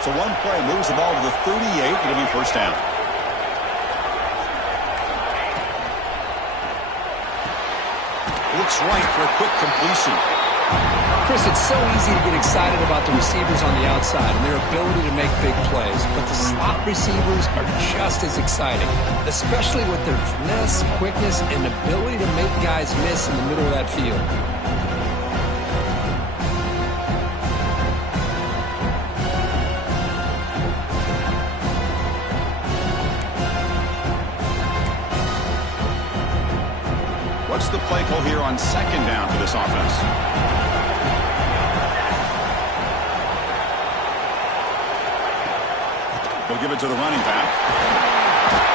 So one play moves the ball to the 38. It'll be first down. Looks right for a quick completion. Chris, it's so easy to get excited about the receivers on the outside and their ability to make big plays, but the slot receivers are just as exciting, especially with their finesse, quickness, and ability to make guys miss in the middle of that field. What's the play call here on second down for this offense? They'll give it to the running back.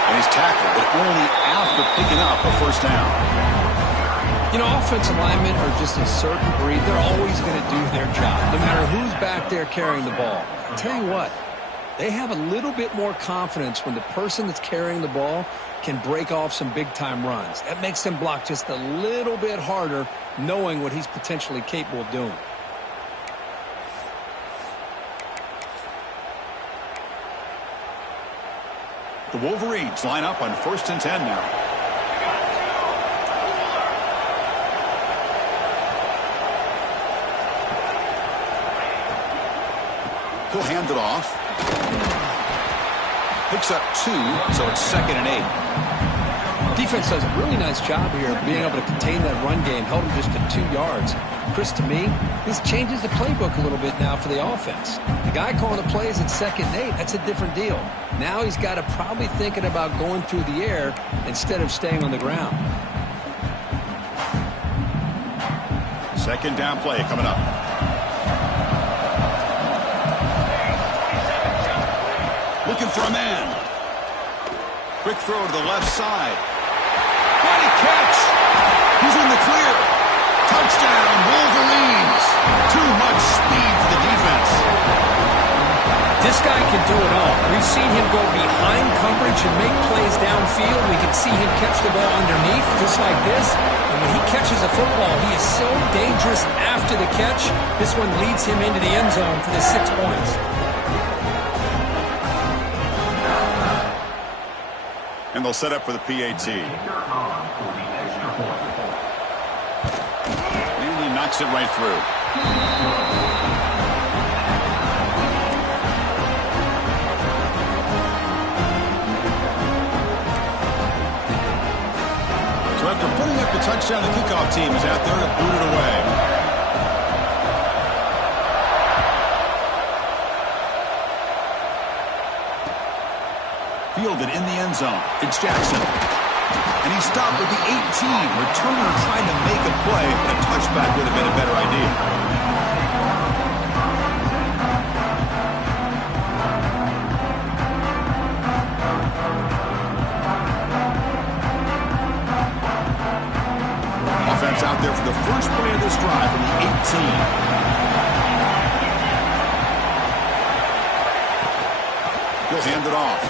And he's tackled, but only after picking up a first down. You know, offensive linemen are just a certain breed. They're always going to do their job, no matter who's back there carrying the ball. I'll tell you what, they have a little bit more confidence when the person that's carrying the ball can break off some big-time runs. That makes them block just a little bit harder, knowing what he's potentially capable of doing. The Wolverines line up on 1st and 10 now. He'll hand it off. Picks up 2, so it's 2nd and 8. Defense does a really nice job here of being able to contain that run game, held him just to 2 yards. Chris, to me, this changes the playbook a little bit now for the offense. The guy calling the plays at 2nd and 8, that's a different deal. Now he's got to probably thinking about going through the air instead of staying on the ground. 2nd down play coming up. Looking for a man. Quick throw to the left side. What a catch! He's in the clear. Touchdown, Wolverines. Too much speed for the defense. This guy can do it all. We've seen him go behind coverage and make plays downfield. We can see him catch the ball underneath, just like this. And when he catches a football, he is so dangerous after the catch. This one leads him into the end zone for the 6 points. And they'll set up for the PAT. And he knocks it right through. So after putting up the touchdown, the kickoff team is out there to boot it away. Fielded in the end zone. It's Jackson. And he stopped at the 18. Returner trying to make a play, but a touchback would have been a better idea. Offense out there for the first play of this drive from the 18. He'll hand it off.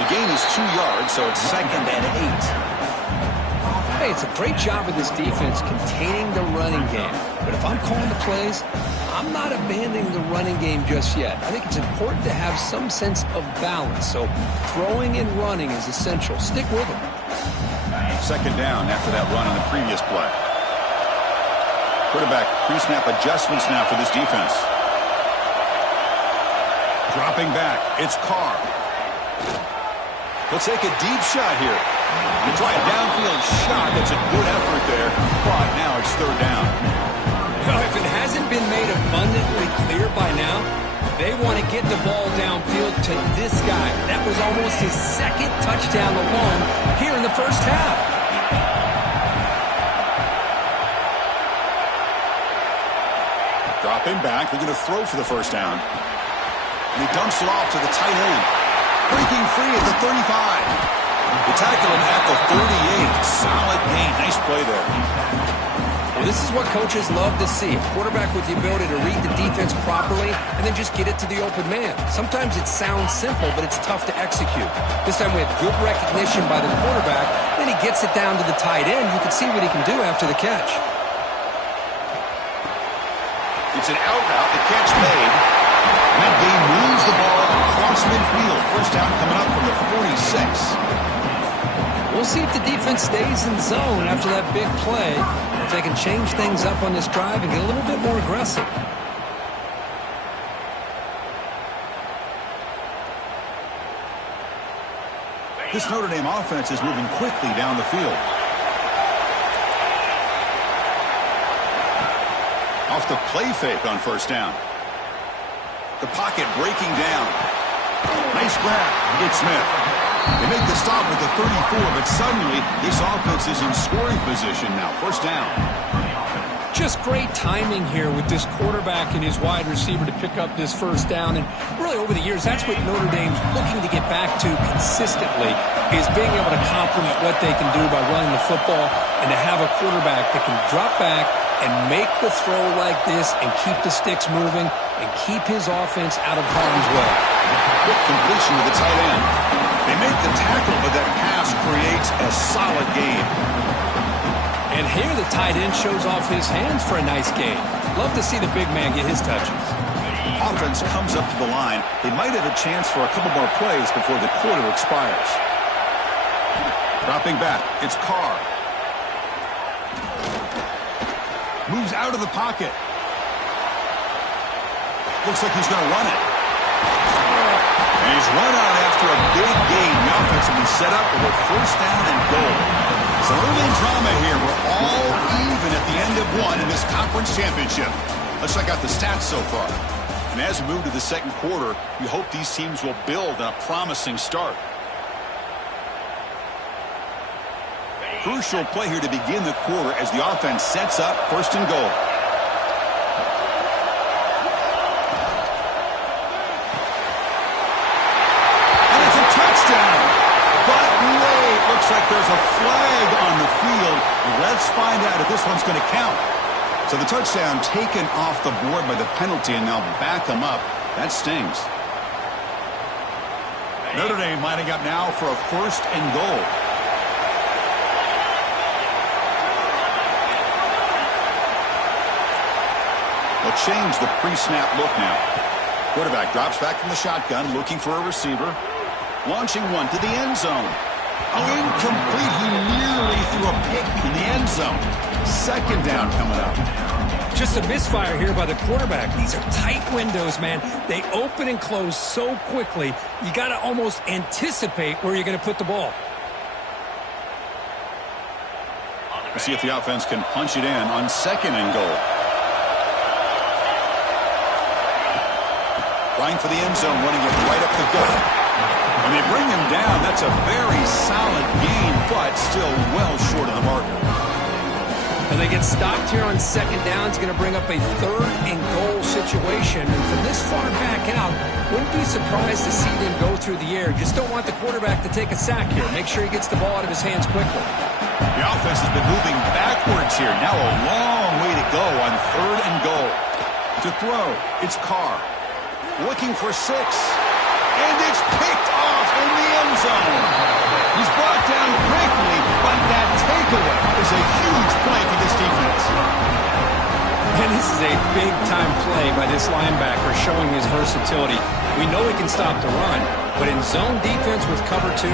The gain is 2 yards, so it's 2nd and 8. Hey, it's a great job of this defense containing the running game. But if I'm calling the plays, I'm not abandoning the running game just yet. I think it's important to have some sense of balance. So throwing and running is essential. Stick with it. 2nd down after that run on the previous play. Quarterback pre-snap adjustments now for this defense. Dropping back, it's Carr. He'll take a deep shot here. You try a downfield shot. That's a good effort there. But now it's 3rd down. Well, if it hasn't been made abundantly clear by now, they want to get the ball downfield to this guy. That was almost his 2nd touchdown alone here in the first half. Dropping back. They're going to throw for the first down. And he dumps it off to the tight end. Breaking free at the 35. They tackle him at the 38. Solid gain. Nice play there. Well, this is what coaches love to see. A quarterback with the ability to read the defense properly and then just get it to the open man. Sometimes it sounds simple, but it's tough to execute. This time we have good recognition by the quarterback. Then he gets it down to the tight end. You can see what he can do after the catch. It's an out route. The catch made. see if the defense stays in zone after that big play, if they can change things up on this drive and get a little bit more aggressive. This Notre Dame offense is moving quickly down the field. Off the play fake on first down. The pocket breaking down. Nice grab. It's Smith. They make the stop with the 34, but suddenly this offense is in scoring position now. First down. Just great timing here with this quarterback and his wide receiver to pick up this first down. And really over the years, that's what Notre Dame's looking to get back to consistently, is being able to complement what they can do by running the football and to have a quarterback that can drop back and make the throw like this and keep the sticks moving and keep his offense out of harm's way. Quick completion to the tight end. They make the tackle, but that pass creates a solid gain. And here the tight end shows off his hands for a nice gain. Love to see the big man get his touches. Offense comes up to the line. They might have a chance for a couple more plays before the quarter expires. Dropping back, it's Carr. Moves out of the pocket. Looks like he's going to run it. And he's run out after a big gain. The offense will be set up with a first down and goal. Some early drama here. We're all even at the end of one in this conference championship. Let's check out the stats so far. And as we move to the second quarter, we hope these teams will build on a promising start. Crucial play here to begin the quarter as the offense sets up first and goal. And it's a touchdown. But wait, looks like there's a flag on the field. Let's find out if this one's going to count. So the touchdown taken off the board by the penalty, and now back them up. That stings. Notre Dame lining up now for a first and goal. They'll change the pre-snap look now. Quarterback drops back from the shotgun, looking for a receiver. Launching one to the end zone. Incomplete. He nearly threw a pick in the end zone. Second down coming up. Just a misfire here by the quarterback. These are tight windows, man. They open and close so quickly. You got to almost anticipate where you're going to put the ball. We'll see if the offense can punch it in on second and goal. Trying for the end zone, running it right up the gut. And they bring him down. That's a very solid gain, but still well short of the marker. And they get stopped here on second down. It's going to bring up a third and goal situation. And from this far back out, wouldn't be surprised to see them go through the air. Just don't want the quarterback to take a sack here. Make sure he gets the ball out of his hands quickly. The offense has been moving backwards here. Now a long way to go on third and goal. To throw, it's Carr. Looking for 6. And it's picked off in the end zone. He's brought down quickly, but that takeaway is a huge play for this defense. And this is a big-time play by this linebacker showing his versatility. We know he can stop the run, but in zone defense with cover 2,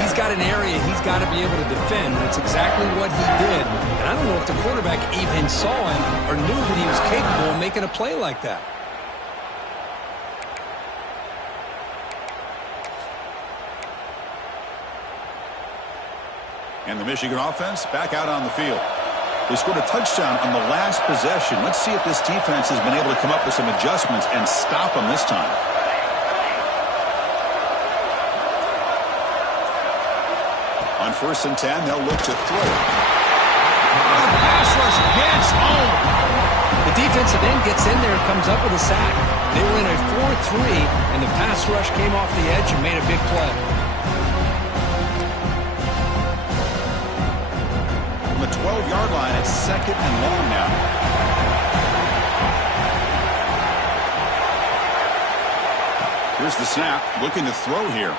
he's got an area he's got to be able to defend. That's exactly what he did. And I don't know if the quarterback even saw him or knew that he was capable of making a play like that. And the Michigan offense back out on the field. They scored a touchdown on the last possession. Let's see if this defense has been able to come up with some adjustments and stop them this time. On first and 10, they'll look to throw it. The pass rush gets home. The defensive end gets in there and comes up with a sack. They were in a 4-3, and the pass rush came off the edge and made a big play. The 12-yard line, it's second and long now. Here's the snap, looking to throw here.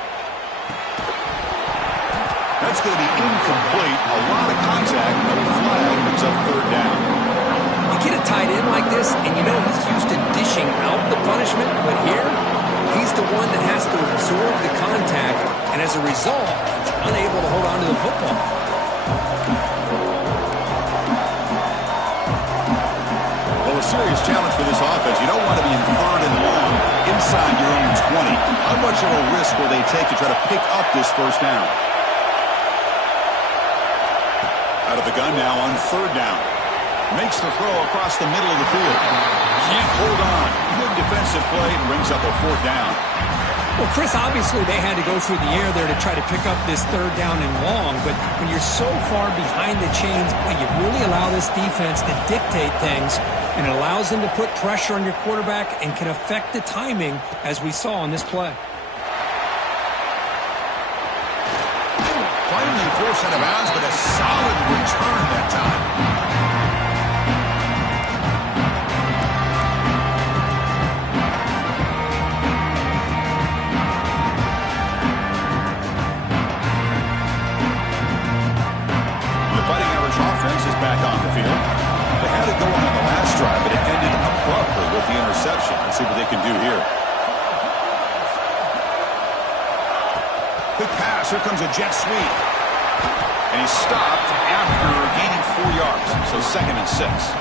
That's going to be incomplete. A lot of contact, no flag, brings up third down. You get a tight end like this, and you know he's used to dishing out the punishment, but here, he's the one that has to absorb the contact, and as a result, unable to hold on to the football. Well, a serious challenge for this offense. You don't want to be in 3rd and long inside your own 20. How much of a risk will they take to try to pick up this first down? Out of the gun now on 3rd down. Makes the throw across the middle of the field. Can't hold on. Good defensive play and brings up a 4th down. Well, Chris, obviously they had to go through the air there to try to pick up this 3rd down and long, but when you're so far behind the chains, boy, you really allow this defense to dictate things, and it allows them to put pressure on your quarterback and can affect the timing, as we saw on this play. Finally forced out of bounds, but a solid return that time. Is back on the field. They had it going on the last drive, but it ended abruptly with the interception. Let's see what they can do here. Quick pass. Here comes a jet sweep. And he stopped after gaining 4 yards. So 2nd and 6.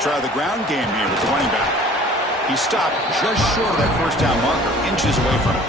Try the ground game here with the running back. He stopped just short of that 1st down marker, inches away from it.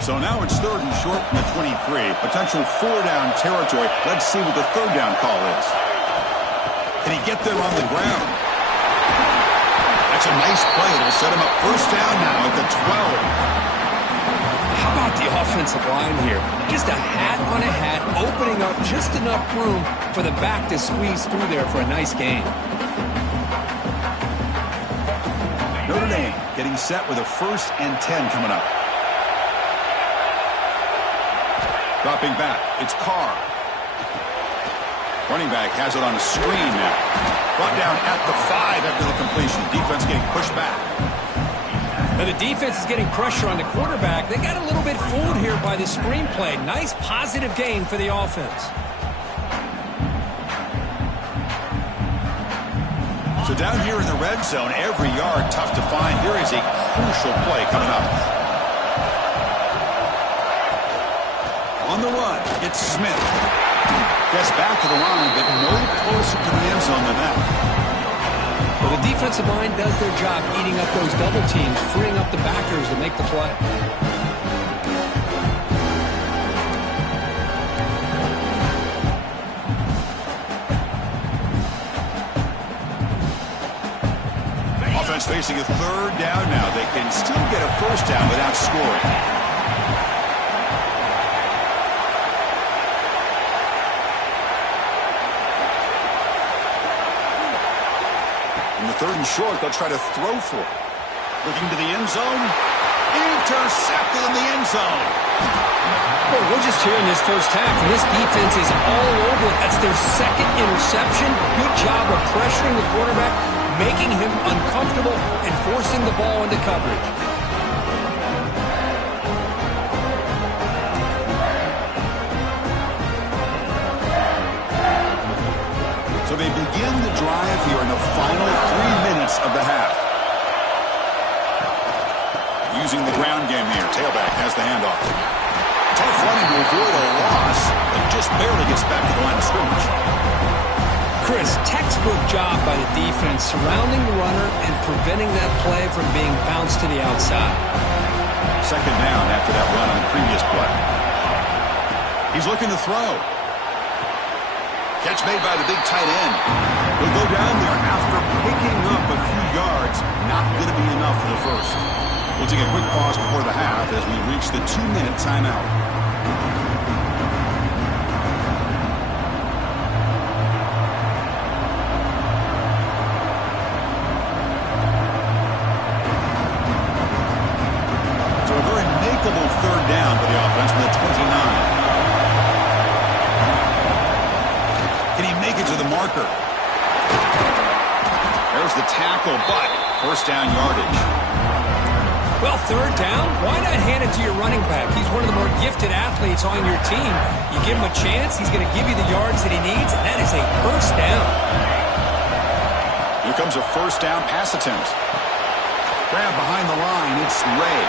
So now it's 3rd and short from the 23. Potential 4-down territory. Let's see what the 3rd down call is. Can he get there on the ground? That's a nice play. It'll set him up 1st down now at the 12. How about the offensive line here? Just a hat on a hat, opening up just enough room for the back to squeeze through there for a nice gain. Notre Dame getting set with a 1st and 10 coming up. Dropping back, it's Carr. Running back has it on a screen now. Brought down at the 5 after the completion. Defense getting pushed back. Now the defense is getting pressure on the quarterback. They got a little bit fooled here by the screen play. Nice positive gain for the offense. So down here in the red zone, every yard tough to find. Here is a crucial play coming up. On the run, it's Smith. Gets back to the line, but no closer to the end zone than that. Well, the defensive line does their job eating up those double teams, freeing up the backers to make the play. Offense facing a 3rd down now. They can still get a 1st down without scoring. In the 3rd and short, they'll try to throw for it. Looking to the end zone. Intercepted in the end zone. Well, we're just here in this 1st half, and this defense is all over it. That's their 2nd interception. Good job of pressuring the quarterback, making him uncomfortable, and forcing the ball into coverage. So they begin the drive here in the final 3 minutes of the half. Using the ground game here. Tailback has the handoff. Tough running to avoid a loss, but just barely gets back to the line of scrimmage. Chris, textbook job by the defense, surrounding the runner and preventing that play from being bounced to the outside. 2nd down after that run on the previous play. He's looking to throw. Catch made by the big tight end. We'll go down there after picking up a few yards. Not going to be enough for the first. We'll take a quick pause before the half as we reach the 2-minute timeout. Third down for the offense from the 29. Can he make it to the marker? There's the tackle, but first down yardage. Well, third down, why not hand it to your running back? He's one of the more gifted athletes on your team. You give him a chance, he's going to give you the yards that he needs, and that is a first down. Here comes a first down pass attempt. Grab behind the line, it's Ray.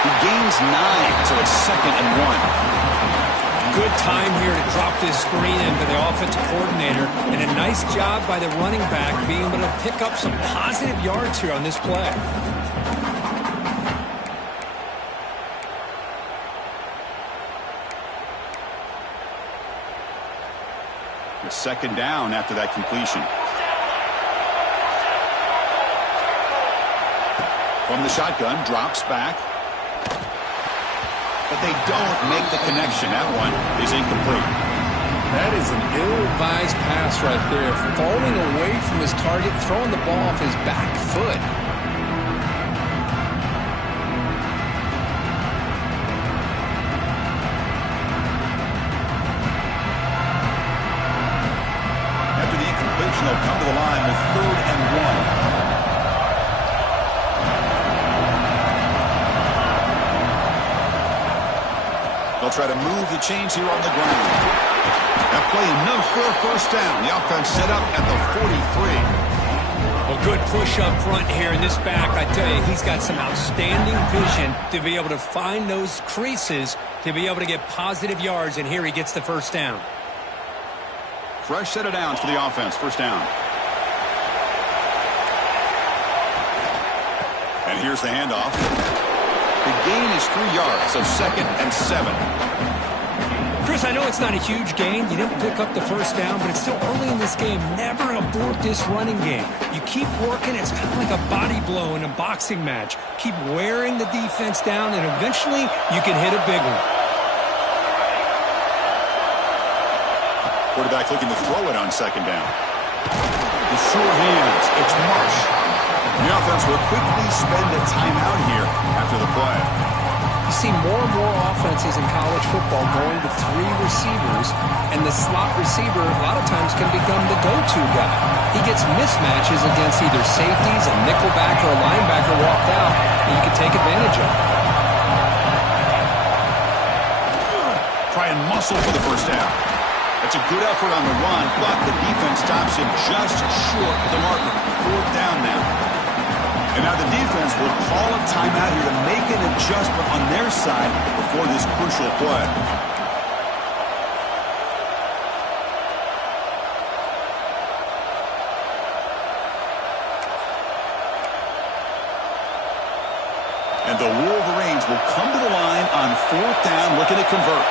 He gains 9, so it's 2nd and 1. Good time here to drop this screen into the offensive coordinator, and a nice job by the running back being able to pick up some positive yards here on this play. The 2nd down after that completion. From the shotgun, drops back. But they don't make the connection. That one is incomplete. That is an ill-advised pass right there. Falling away from his target, throwing the ball off his back foot. After the incompletion, they'll come to the line with 3rd and 1. They'll try to move the chains here on the ground. That play enough for a first down. The offense set up at the 43. Well, good push up front here in this back. I tell you, he's got some outstanding vision to be able to find those creases, to be able to get positive yards, and here he gets the first down. Fresh set of downs for the offense. First down. And here's the handoff. The gain is 3 yards, so 2nd and 7. Chris, I know it's not a huge gain. You didn't pick up the first down, but it's still early in this game. Never abort this running game. You keep working. It's kind of like a body blow in a boxing match. Keep wearing the defense down, and eventually you can hit a big one. Quarterback looking to throw it on 2nd down. The sure hands. It's Marsh. The offense will quickly spend a timeout here after the play. You see more and more offenses in college football going to 3 receivers, and the slot receiver a lot of times can become the go-to guy. He gets mismatches against either safeties, a nickelback, or a linebacker walked out, and you can take advantage of it. Try and muscle for the first down. That's a good effort on the run, but the defense stops him just short of the marker. 4th down now. And now the defense will call a timeout here to make an adjustment on their side before this crucial play. And the Wolverines will come to the line on 4th down, looking to convert.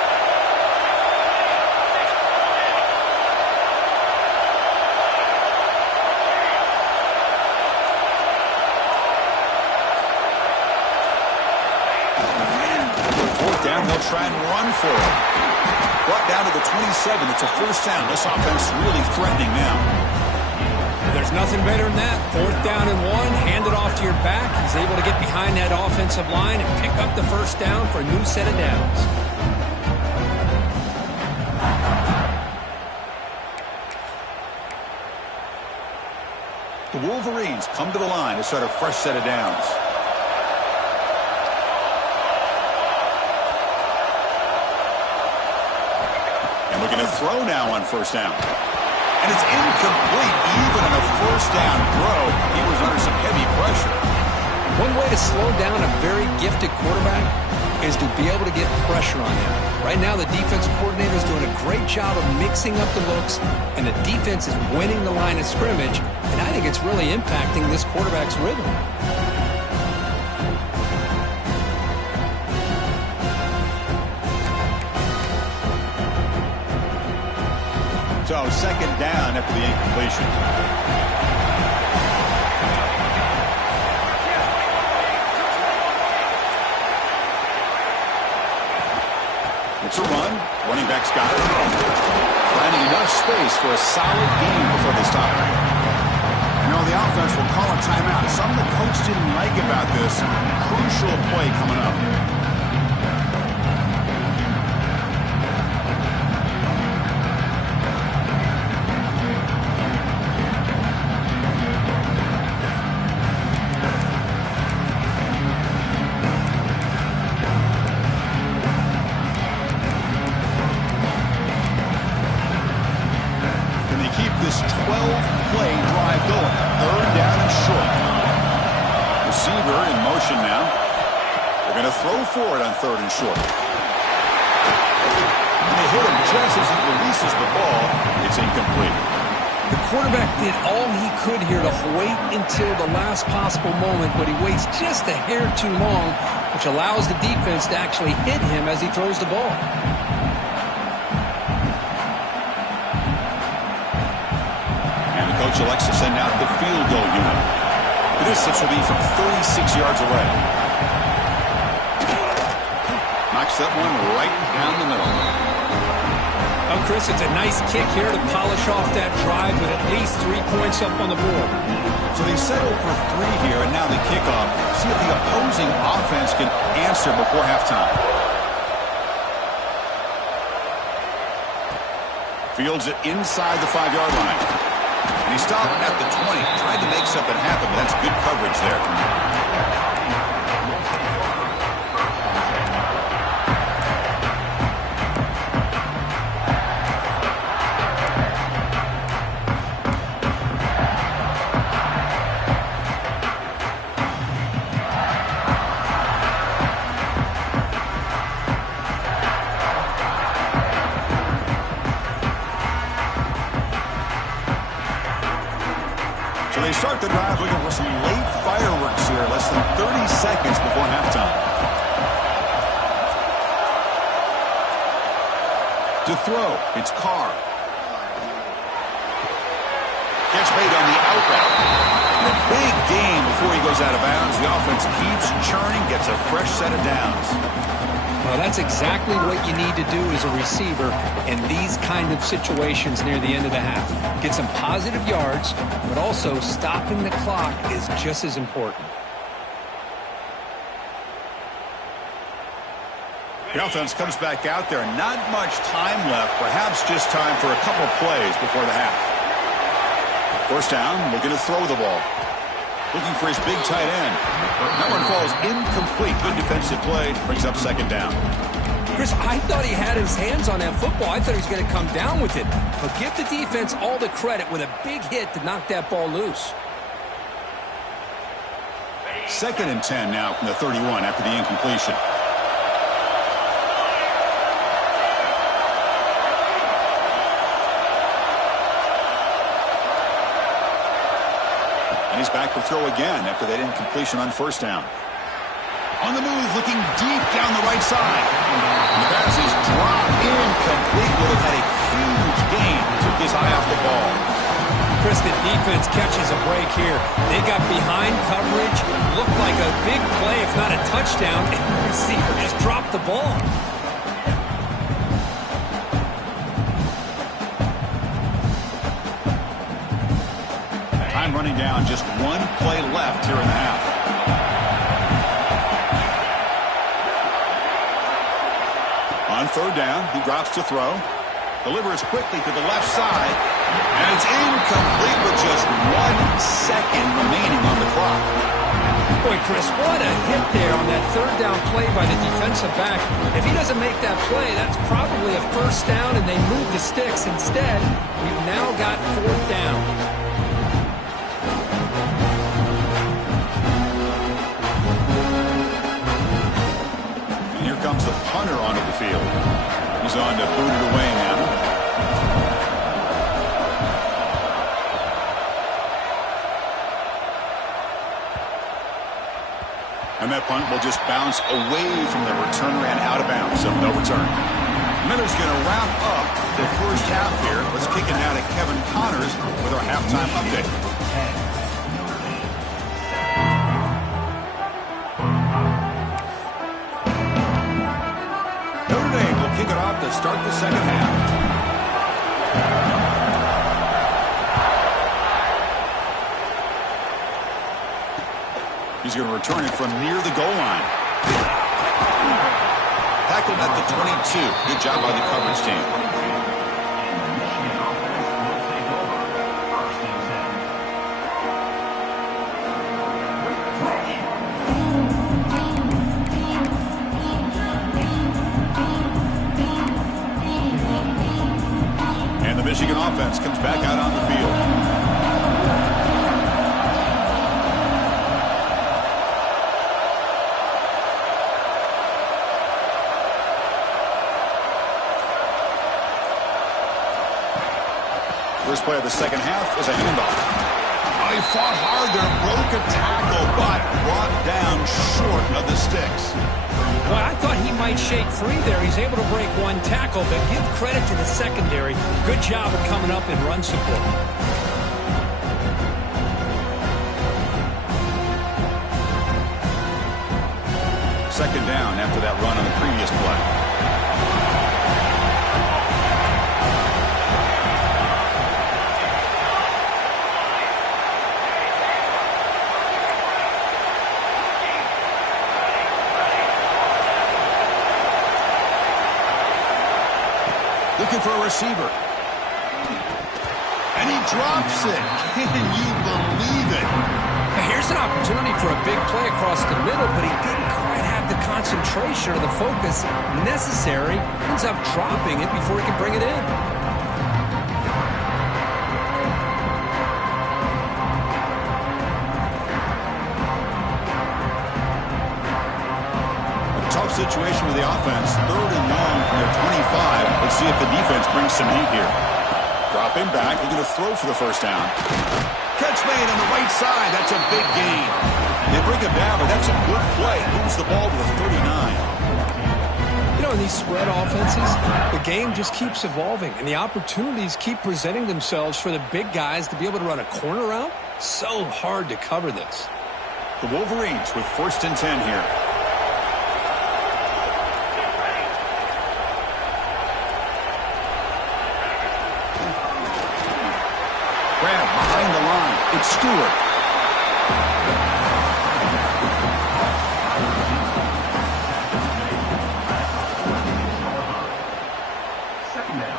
Try and run for it. Brought down to the 27. It's a first down. This offense really threatening now. There's nothing better than that. 4th down and 1. Hand it off to your back. He's able to get behind that offensive line and pick up the first down for a new set of downs. The Wolverines come to the line to start a fresh set of downs. Looking to throw now on first down. And it's incomplete. Even on a first down throw, he was under some heavy pressure. One way to slow down a very gifted quarterback is to be able to get pressure on him. Right now, the defensive coordinator is doing a great job of mixing up the looks, and the defense is winning the line of scrimmage, and I think it's really impacting this quarterback's rhythm. So second down after the incompletion. It's a run. Running back's got it. Finding enough space for a solid gain before they stop it. You know, the offense will call a timeout. Something the coach didn't like about this. Crucial play coming up. This 12-play drive going. Third down and short. Receiver in motion now. They're going to throw for it on third and short. And they hit him just as he releases the ball. It's incomplete. The quarterback did all he could here to wait until the last possible moment, but he waits just a hair too long, which allows the defense to actually hit him as he throws the ball. Coach elects to send out the field goal unit. The distance will be from 36 yards away. Knocks that one right down the middle. Oh, Chris, it's a nice kick here to polish off that drive with at least 3 points up on the board. So they settle for 3 here, and now the kickoff. See if the opposing offense can answer before halftime. Fields it inside the 5-yard line. And he stopped at the 20, tried to make something happen, but that's good coverage there. So they start the drive looking for some late fireworks here, less than 30 seconds before halftime. To throw, it's Carr. Catch made on the out route. And a big gain before he goes out of bounds. The offense keeps churning, gets a fresh set of downs. Well, that's exactly what you need to do as a receiver in these kind of situations near the end of the half. Get some positive yards, but also stopping the clock is just as important. The offense comes back out there. Not much time left. Perhaps just time for a couple plays before the half. First down, looking to throw the ball. Looking for his big tight end. That one falls incomplete. Good defensive play. Brings up second down. Chris, I thought he had his hands on that football. I thought he was going to come down with it. But give the defense all the credit with a big hit to knock that ball loose. Second and 10 now from the 31 after the incompletion. He's back to throw again after that incompletion on first down. On the move, looking deep down the right side. And the pass is dropped incomplete. Would have had a huge gain. Took his eye off the ball. Chris, the defense catches a break here. They got behind coverage. Looked like a big play, if not a touchdown. And the receiver just dropped the ball. Time running down, just one play left here in the half. On third down, he drops to throw. Delivers quickly to the left side. And it's incomplete with just 1 second remaining on the clock. Boy, Chris, what a hit there on that third down play by the defensive back. If he doesn't make that play, that's probably a first down, and they move the sticks. Instead, we've now got fourth down. Comes the punter onto the field. He's on to boot it away now. And that punt will just bounce away from the returner and out of bounds, so no return. Miller's going to wrap up the first half here. Let's kick it now to Kevin Connors with our halftime update. Notre Dame will kick it off to start the second half. He's going to return it from near the goal line. Tackled at the 22. Good job by the coverage team. And the Michigan offense comes back out on the field. First play of the second half is a handoff. Oh, he fought hard there, broke a tackle, but brought down short of the sticks. Well, I thought he might shake free there. He's able to break one tackle, but give credit to the secondary. Good job of coming up in run support. Second down after that run on the previous play. Looking for a receiver. And he drops it. Can you believe it? Here's an opportunity for a big play across the middle, but he didn't quite have the concentration or the focus necessary. Ends up dropping it before he can bring it in. Tough situation with the offense. 3rd and long from their 25. Let's see if the defense brings some heat here. Drop him back. They're going to throw for the first down. Catch made on the right side. That's a big gain. They bring him down, but that's a good play. Moves the ball to the 39. You know, in these spread offenses, the game just keeps evolving, and the opportunities keep presenting themselves for the big guys to be able to run a corner route. So hard to cover this. The Wolverines with 1st and 10 here. Grab behind the line. It's Stewart. Second down.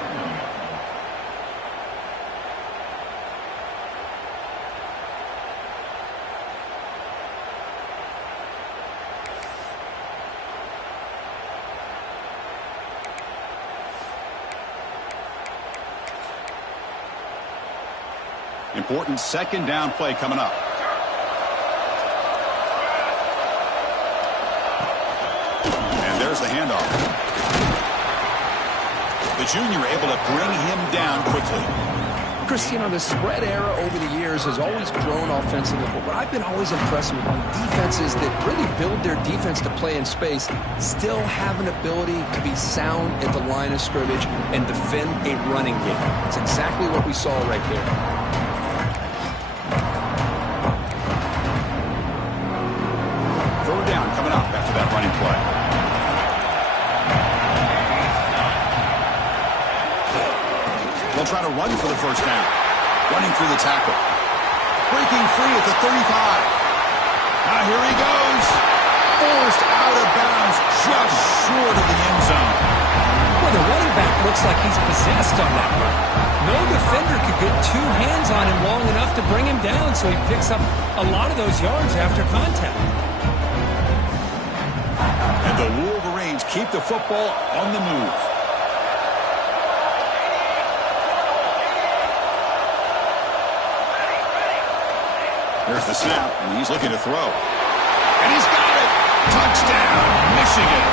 Important second down play coming up. And there's the handoff. The junior able to bring him down quickly. Chris, you know, the spread era over the years has always grown offensively, but what I've been always impressed with defenses that really build their defense to play in space still have an ability to be sound at the line of scrimmage and defend a running game. That's exactly what we saw right there. Third down coming up after that running play. They'll try to run for the first down. Running through the tackle. Breaking free at the 35. Now here he goes. Forced out of bounds just short of the end zone. Well, the running back looks like he's possessed on that run. No defender could get two hands on him long enough to bring him down, so he picks up a lot of those yards after contact. And the Wolverines keep the football on the move. There's the snap, and he's looking to throw. And he's got it! Touchdown, Michigan!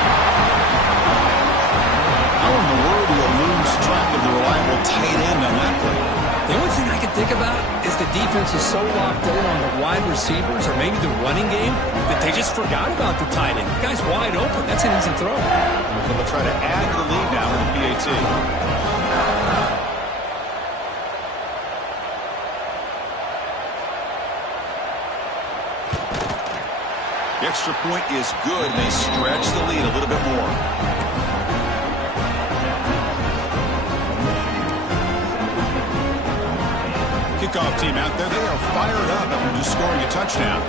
How in the world do you lose track of the reliable tight end on that play? The only thing I can think about is the defense is so locked in on the wide receivers or maybe the running game that they just forgot about the tight end. The guy's wide open. That's an easy throw. So they'll try to add to the lead now. It'll be a PAT. The extra point is good, and they stretch the lead a little bit more. Kickoff team out there, they are fired up after just scoring a touchdown.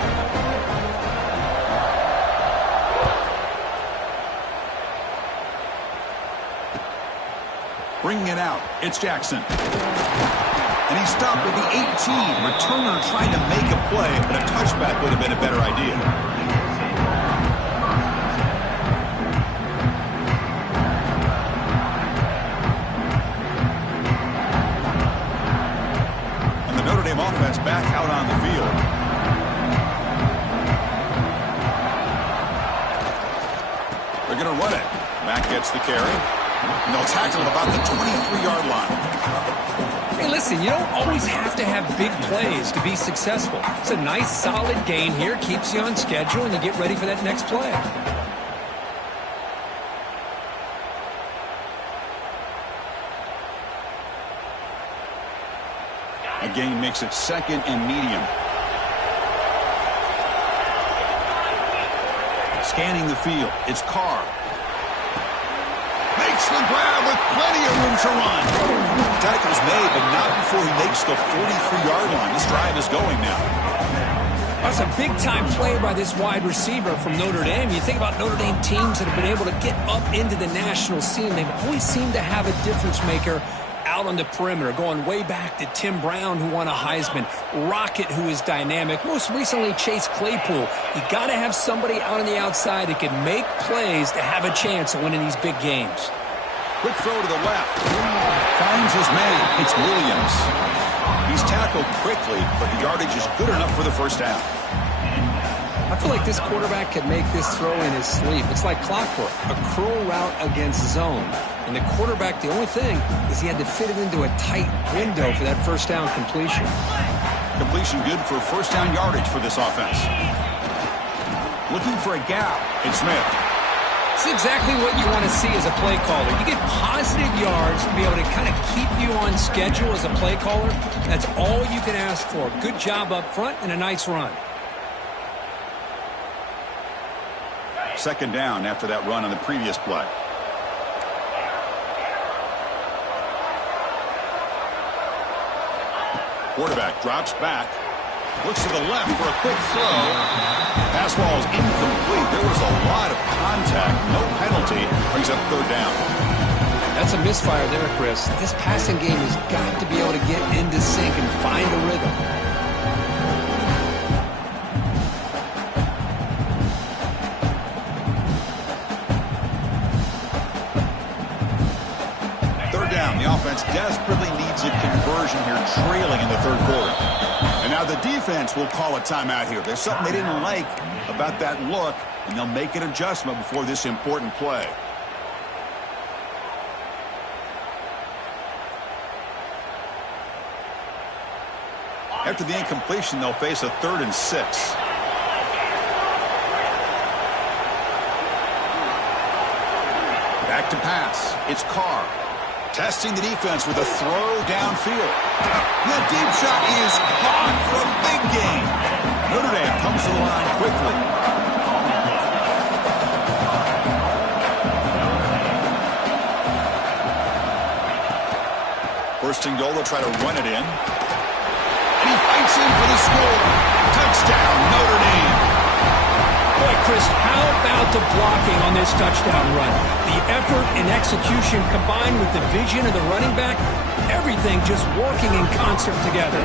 Bringing it out, it's Jackson. And he stopped at the 18. Returner trying to make a play, but a touchback would have been a better idea. And the Notre Dame offense back out on the field. They're going to run it. Mack gets the carry. And they'll tackle about the 23-yard line. Hey, listen, you don't always have to have big plays to be successful. It's a nice, solid gain here. Keeps you on schedule, and you get ready for that next play. A gain makes it second and medium. Scanning the field, it's Carr. Makes the grab with plenty of room to run. Tackle's made, but not before he makes the 43-yard line. This drive is going now. That's a big-time play by this wide receiver from Notre Dame. You think about Notre Dame teams that have been able to get up into the national scene. They've always seemed to have a difference maker out on the perimeter, going way back to Tim Brown, who won a Heisman, Rocket, who is dynamic, most recently Chase Claypool. You got to have somebody out on the outside that can make plays to have a chance of winning these big games. Quick throw to the left. Finds his man. It's Williams. He's tackled quickly, but the yardage is good enough for the first down. I feel like this quarterback could make this throw in his sleep. It's like clockwork, a curl route against zone. And the quarterback, the only thing is he had to fit it into a tight window for that first down completion. Completion good for first down yardage for this offense. Looking for a gap. It's Smith. It's exactly what you want to see as a play caller. You get positive yards to be able to kind of keep you on schedule as a play caller. That's all you can ask for. Good job up front and a nice run. Second down after that run on the previous play. Quarterback drops back. Looks to the left for a quick throw. Pass ball is incomplete. There was a lot of contact. No penalty. Brings up third down. That's a misfire there, Chris. This passing game has got to be able to get into sync and find a rhythm. Third down. The offense desperately needs a conversion here, trailing in the third quarter. And now the defense will call a timeout here. There's something they didn't like about that look, and they'll make an adjustment before this important play. After the incompletion, they'll face a 3rd and 6. Back to pass. It's Carr. Testing the defense with a throw downfield. That deep shot is caught for a big gain. Notre Dame comes to the line quickly. First and goal, they'll try to run it in. And he fights in for the score. Touchdown, Notre Dame. Boy, Chris, how about the blocking on this touchdown run? The effort and execution combined with the vision of the running back, everything just working in concert together.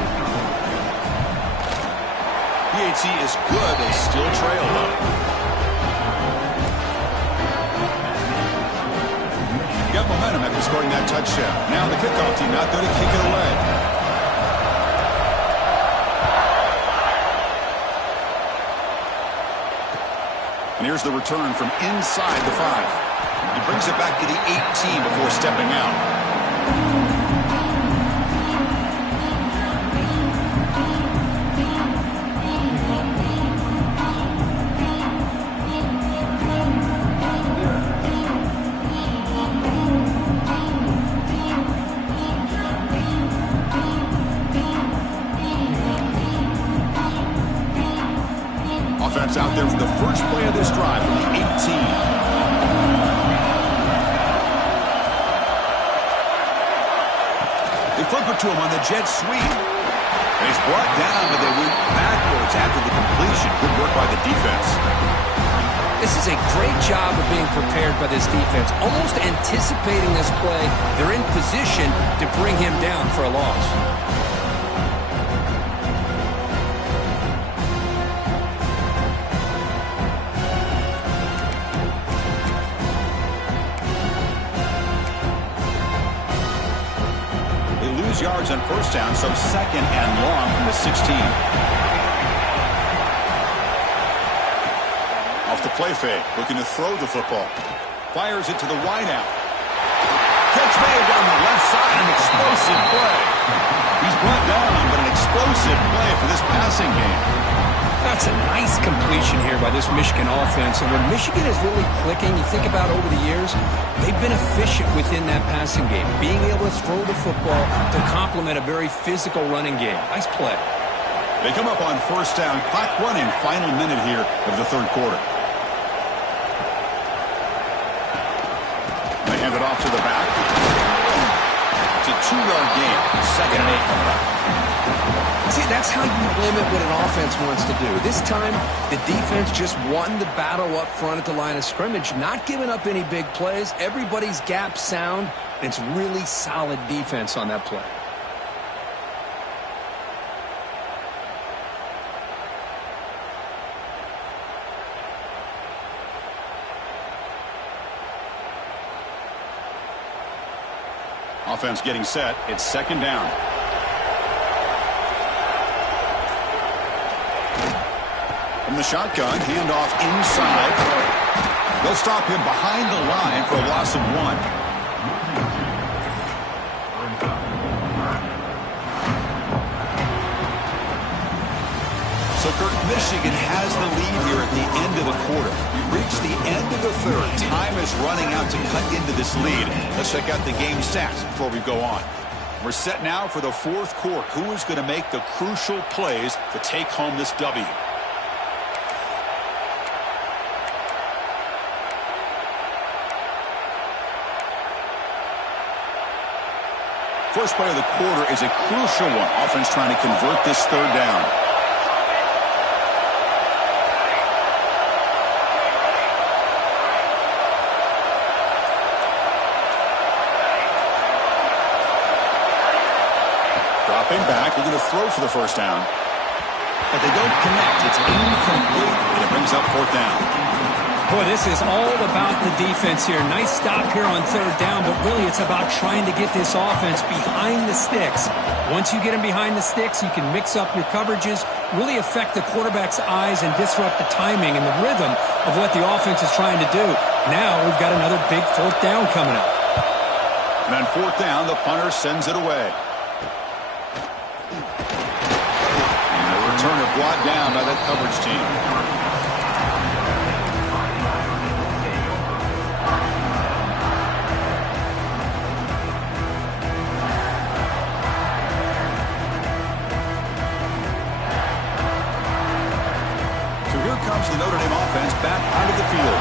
PAT is good. They still trail, though. You got momentum after scoring that touchdown. Now the kickoff team out there to kick it away. And here's the return from inside the 5. He brings it back to the 18 before stepping out. out there for the first play of this drive from the 18. They flip it to him on the jet sweep. And he's brought down, but they went backwards after the completion. Good work by the defense. This is a great job of being prepared by this defense. Almost anticipating this play, they're in position to bring him down for a loss. They lose yards on first down, so second and long from the 16. Off the play fake, looking to throw the football. Fires it to the wideout. Catch made down the left side, an explosive play. He's brought down, but an explosive play for this passing game. That's a nice completion here by this Michigan offense. And when Michigan is really clicking, you think about over the years, they've been efficient within that passing game, being able to throw the football to complement a very physical running game. Nice play. They come up on first down, clock running, final minute here of the third quarter. They hand it off to the back. It's a 2-yard gain. Second and 8 coming up. See, that's how you limit what an offense wants to do. This time, the defense just won the battle up front at the line of scrimmage, not giving up any big plays. Everybody's gap sound. It's really solid defense on that play. Offense getting set. It's second down. From the shotgun, handoff inside. They'll stop him behind the line for a loss of 1. So, Kirk, Michigan has the lead here at the end of the quarter. We reach the end of the third. Time is running out to cut into this lead. Let's check out the game stats before we go on. We're set now for the fourth quarter. Who is going to make the crucial plays to take home this W? First play of the quarter is a crucial one. Offense trying to convert this third down. Dropping back, looking to throw for the first down. But they don't connect. It's incomplete, and it brings up fourth down. Boy, this is all about the defense here. Nice stop here on third down, but really it's about trying to get this offense behind the sticks. Once you get them behind the sticks, you can mix up your coverages, really affect the quarterback's eyes and disrupt the timing and the rhythm of what the offense is trying to do. Now we've got another big fourth down coming up. And on fourth down, the punter sends it away. And the returner brought down by that coverage team. Comes the Notre Dame offense back onto the field.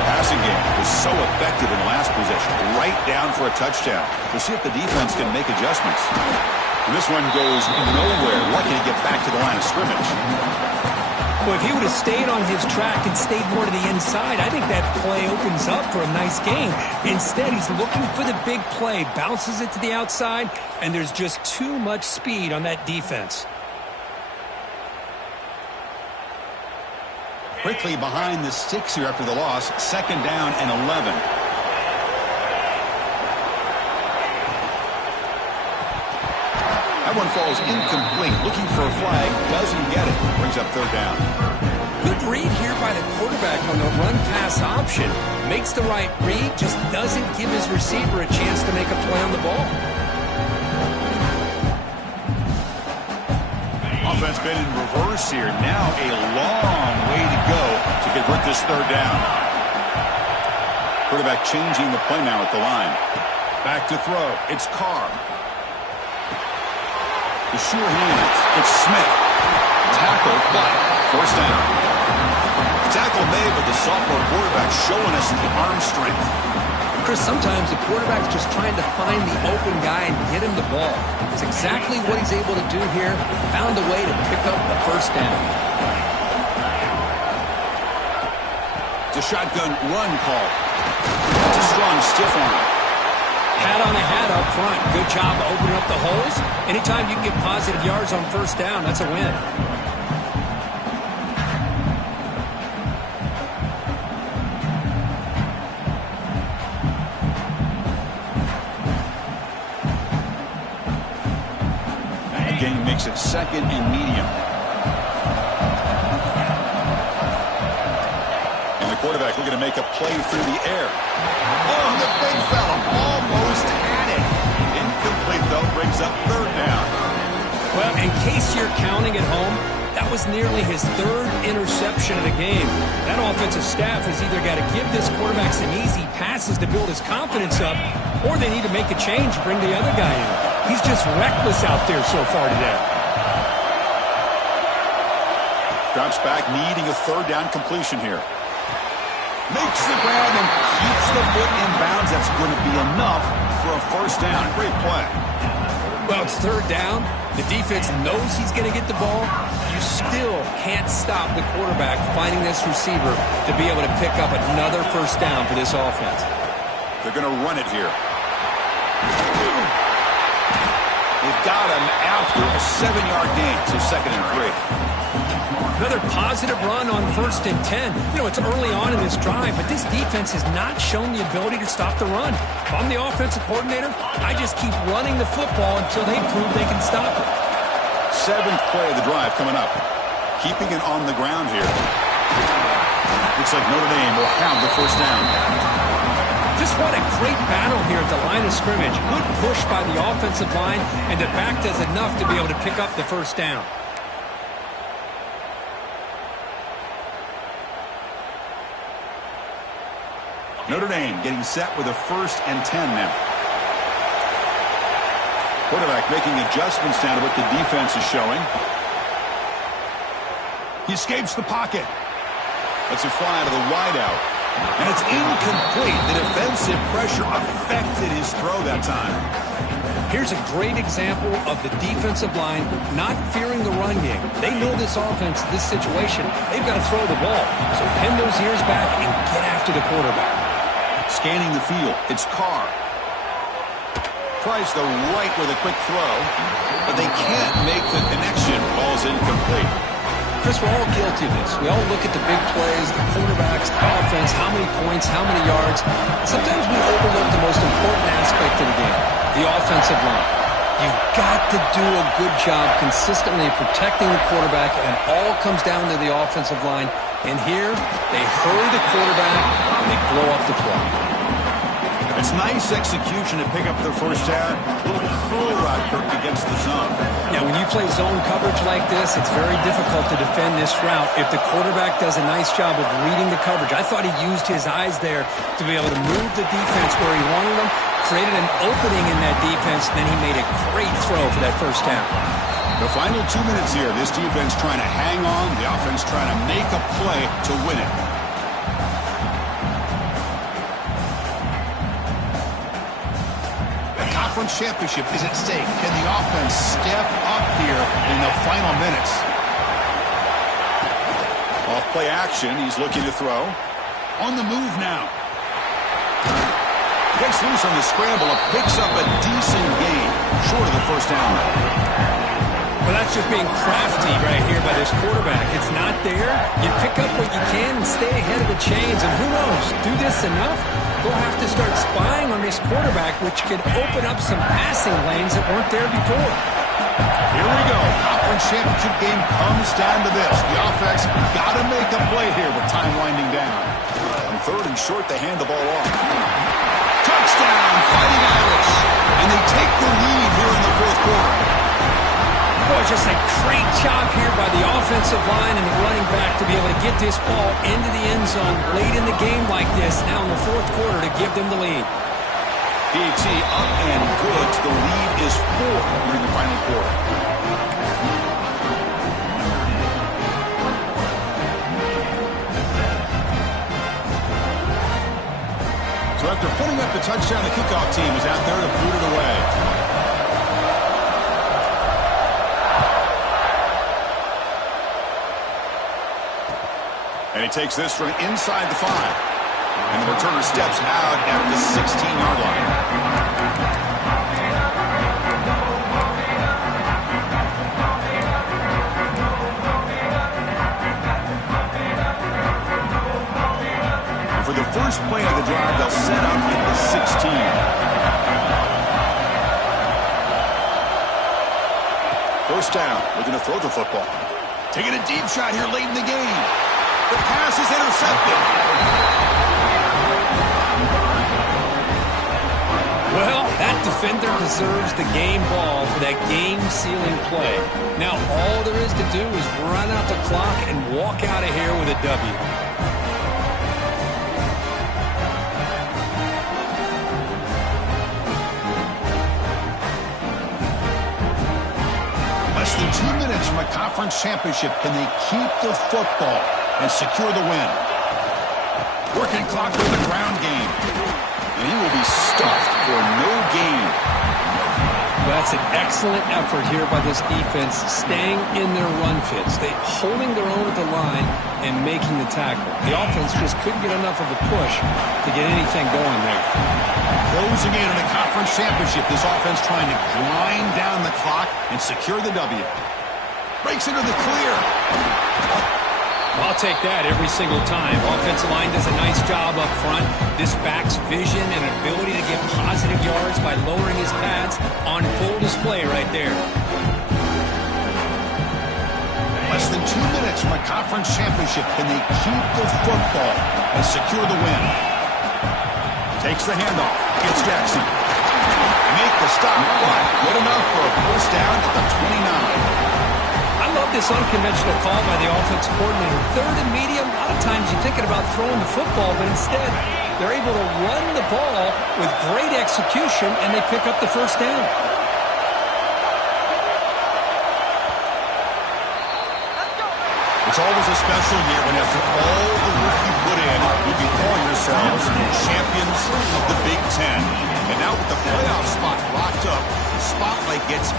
The passing game was so effective in last possession, right down for a touchdown. We'll see if the defense can make adjustments. And this one goes nowhere. Lucky to get back to the line of scrimmage. Well, if he would have stayed on his track and stayed more to the inside, I think that play opens up for a nice gain. Instead, he's looking for the big play, bounces it to the outside, and there's just too much speed on that defense. Quickly behind the sticks here after the loss. Second down and 11. That one falls incomplete. Looking for a flag. Doesn't get it. Brings up third down. Good read here by the quarterback on the run-pass option. Makes the right read, just doesn't give his receiver a chance to make a play on the ball. Offense been in reverse here. Now a long way to go to convert this third down. Quarterback changing the play now at the line. Back to throw. It's Carr. The sure hands. It's Smith. Tackle, but first down. Tackle made, but the sophomore quarterback showing us the arm strength. Chris, sometimes the quarterback's just trying to find the open guy and get him the ball. It's exactly what he's able to do here. Found a way to pick up the first down. It's a shotgun run call. It's a strong stiff arm. Hat on a hat up front. Good job opening up the holes. Anytime you can get positive yards on first down, that's a win. Game makes it second and medium. And the quarterback looking to make a play through the air. Oh, the big fella almost had it. Incomplete, though, brings up third down. Well, in case you're counting at home, that was nearly his third interception of the game. That offensive staff has either got to give this quarterback some easy passes to build his confidence up, or they need to make a change and bring the other guy in. He's just reckless out there so far today. Drops back, needing a third down completion here. Makes the grab and keeps the foot in bounds. That's going to be enough for a first down. Great play. Well, it's third down. The defense knows he's going to get the ball. You still can't stop the quarterback finding this receiver to be able to pick up another first down for this offense. They're going to run it here. They've got him after a 7-yard gain, so second and 3. Another positive run on 1st and 10. You know, it's early on in this drive, but this defense has not shown the ability to stop the run. If I'm the offensive coordinator, I just keep running the football until they prove they can stop it. 7th play of the drive coming up. Keeping it on the ground here. Looks like Notre Dame will have the first down. Just what a great battle here at the line of scrimmage. Good push by the offensive line, and the back does enough to be able to pick up the first down. Notre Dame getting set with a 1st and 10 now. Quarterback making adjustments down to what the defense is showing. He escapes the pocket. That's a fly to the wideout. And it's incomplete. The defensive pressure affected his throw that time. Here's a great example of the defensive line not fearing the run game. They know this offense, this situation, they've got to throw the ball. So pin those ears back and get after the quarterback. Scanning the field, it's Carr. Tries the right with a quick throw, but they can't make the connection. Ball's incomplete. Chris, we're all guilty of this. We all look at the big plays, the quarterbacks, the offense, how many points, how many yards. Sometimes we overlook the most important aspect of the game, the offensive line. You've got to do a good job consistently protecting the quarterback, and it all comes down to the offensive line. And here, they hurry the quarterback, and they blow up the play. It's nice execution to pick up their first down. A little cruel route, Kirk, against the zone. Yeah, when you play zone coverage like this, it's very difficult to defend this route if the quarterback does a nice job of reading the coverage. I thought he used his eyes there to be able to move the defense where he wanted them, created an opening in that defense, then he made a great throw for that first down. The final 2 minutes here, this defense trying to hang on, the offense trying to make a play to win it. Conference championship is at stake. Can the offense step up here in the final minutes? Off play action. He's looking to throw. On the move now. Gets loose on the scramble. Picks up a decent gain. Short of the first down. Well, that's just being crafty right here by this quarterback. It's not there. You pick up what you can and stay ahead of the chains. And who knows, do this enough, they'll have to start spying on this quarterback, which could open up some passing lanes that weren't there before. Here we go. Conference championship game comes down to this. The offense got to make a play here with time winding down. On 3rd and short, they hand the ball off. Touchdown, Fighting Irish. And they take the lead here in the 4th quarter. Boy, just a great job here by the offensive line and the running back to be able to get this ball into the end zone late in the game like this, now in the 4th quarter, to give them the lead. PAT up and good. The lead is 4 during the final quarter. So after putting up the touchdown, the kickoff team is out there to boot it away. And he takes this from inside the 5. And the returner steps out at the 16-yard line. For the first play of the drive, they'll set up at the 16. First down, looking to throw the football. Taking a deep shot here late in the game. The pass is intercepted. Well, that defender deserves the game ball for that game-sealing play. Now, all there is to do is run out the clock and walk out of here with a W. Less than 2 minutes from a conference championship. Can they keep the football and secure the win? Working clock with the ground game. And he will be stuffed for no gain. That's an excellent effort here by this defense, staying in their run fits. They holding their own at the line and making the tackle. The offense just couldn't get enough of a push to get anything going there. Closing in on a conference championship, this offense trying to grind down the clock and secure the W. Breaks into the clear. I'll take that every single time. Offensive line does a nice job up front. This back's vision and ability to get positive yards by lowering his pads on full display right there. Less than 2 minutes from a conference championship. Can they keep the football and secure the win? Takes the handoff. Gets Jackson. Make the stop. But good enough for a first down at the 29. I love this unconventional call by the offensive coordinator. Third and medium, a lot of times you're thinking about throwing the football, but instead they're able to run the ball with great execution, and they pick up the first down. It's always a special year when after all the work you put in, you can call yourselves champions of the Big Ten. And now with the playoff spot locked up, the spotlight gets